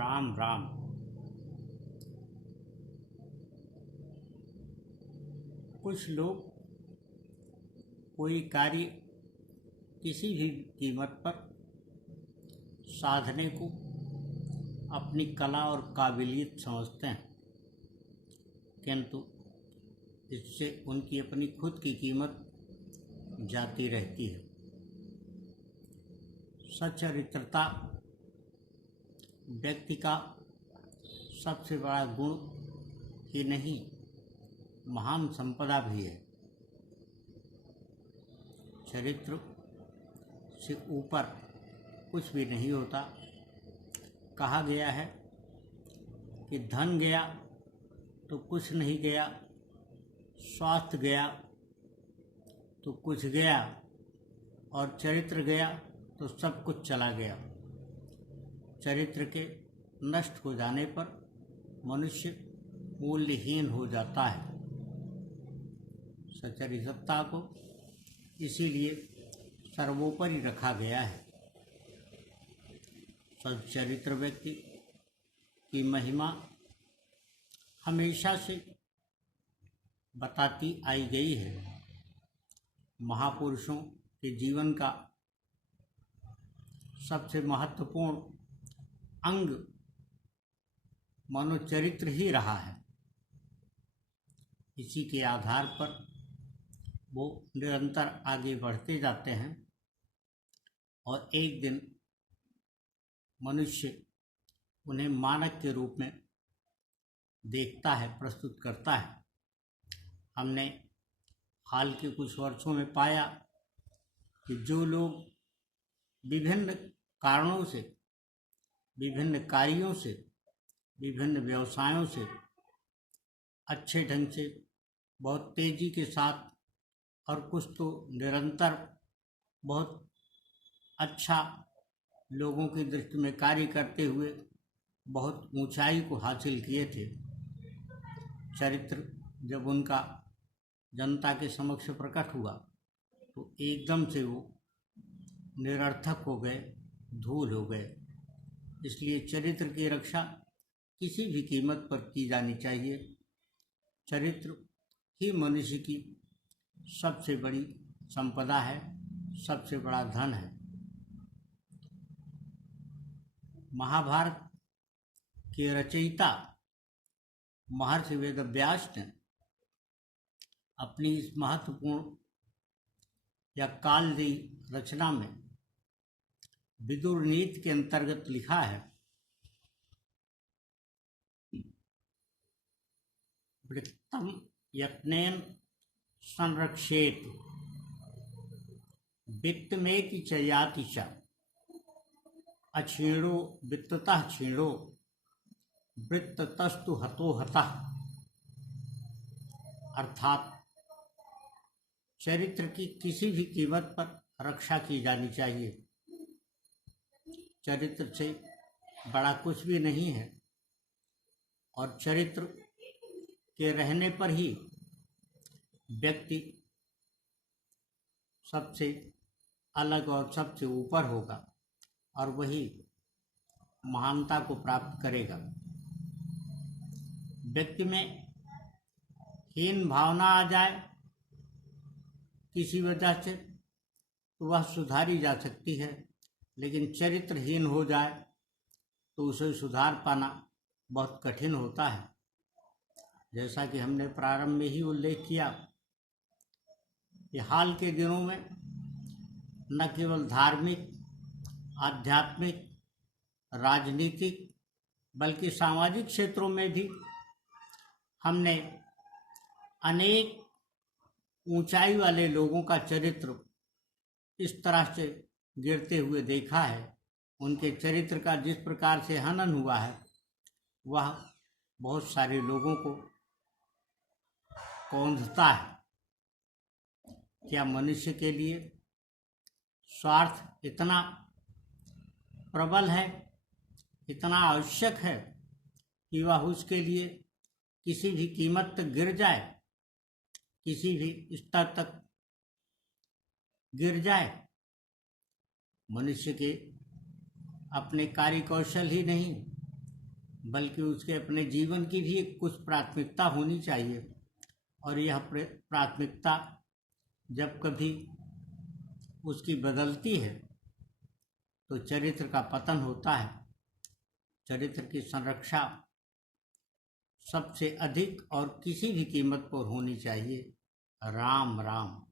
राम राम। कुछ लोग कोई कार्य किसी भी कीमत पर साधने को अपनी कला और काबिलियत समझते हैं, किंतु इससे उनकी अपनी खुद की कीमत जाती रहती है। सच्चरित्रता व्यक्ति का सबसे बड़ा गुण ही नहीं, महान संपदा भी है। चरित्र से ऊपर कुछ भी नहीं होता। कहा गया है कि धन गया तो कुछ नहीं गया, स्वास्थ्य गया तो कुछ गया, और चरित्र गया तो सब कुछ चला गया। चरित्र के नष्ट हो जाने पर मनुष्य मूल्यहीन हो जाता है। सच्चरित्रता को इसीलिए सर्वोपरि रखा गया है। सच्चरित्र व्यक्ति की महिमा हमेशा से बताती आई गई है। महापुरुषों के जीवन का सबसे महत्वपूर्ण अंग मनोचरित्र ही रहा है। इसी के आधार पर वो निरंतर आगे बढ़ते जाते हैं और एक दिन मनुष्य उन्हें मानक के रूप में देखता है, प्रस्तुत करता है। हमने हाल के कुछ वर्षों में पाया कि जो लोग विभिन्न कारणों से, विभिन्न कार्यों से, विभिन्न व्यवसायों से अच्छे ढंग से, बहुत तेजी के साथ और कुछ तो निरंतर बहुत अच्छा लोगों की दृष्टि में कार्य करते हुए बहुत ऊंचाई को हासिल किए थे, चरित्र जब उनका जनता के समक्ष प्रकट हुआ तो एकदम से वो निरर्थक हो गए, धूल हो गए। इसलिए चरित्र की रक्षा किसी भी कीमत पर की जानी चाहिए। चरित्र ही मनुष्य की सबसे बड़ी संपदा है, सबसे बड़ा धन है। महाभारत के रचयिता महर्षि वेदव्यास ने अपनी इस महत्वपूर्ण या कालजयी रचना में विदुर नीति के अंतर्गत लिखा है, वृत्तम यत्नेन संरक्षेत वित्तमेति च याति च अक्षीणो वित्ततः क्षीणो वृत्ततस्तु हतो हतः। अर्थात चरित्र की किसी भी कीमत पर रक्षा की जानी चाहिए। चरित्र से बड़ा कुछ भी नहीं है और चरित्र के रहने पर ही व्यक्ति सबसे अलग और सबसे ऊपर होगा और वही महानता को प्राप्त करेगा। व्यक्ति में हीन भावना आ जाए किसी वजह से तो वह सुधारी जा सकती है, लेकिन चरित्रहीन हो जाए तो उसे सुधार पाना बहुत कठिन होता है। जैसा कि हमने प्रारंभ में ही उल्लेख किया कि हाल के दिनों में न केवल धार्मिक, आध्यात्मिक, राजनीतिक बल्कि सामाजिक क्षेत्रों में भी हमने अनेक ऊंचाई वाले लोगों का चरित्र इस तरह से गिरते हुए देखा है। उनके चरित्र का जिस प्रकार से हनन हुआ है वह बहुत सारे लोगों को कौंधता है। क्या मनुष्य के लिए स्वार्थ इतना प्रबल है, इतना आवश्यक है कि वह उसके लिए किसी भी कीमत तक गिर जाए, किसी भी स्तर तक गिर जाए? मनुष्य के अपने कार्य कौशल ही नहीं, बल्कि उसके अपने जीवन की भी कुछ प्राथमिकता होनी चाहिए। और यह प्राथमिकता जब कभी उसकी बदलती है तो चरित्र का पतन होता है। चरित्र की संरक्षा सबसे अधिक और किसी भी कीमत पर होनी चाहिए। राम राम।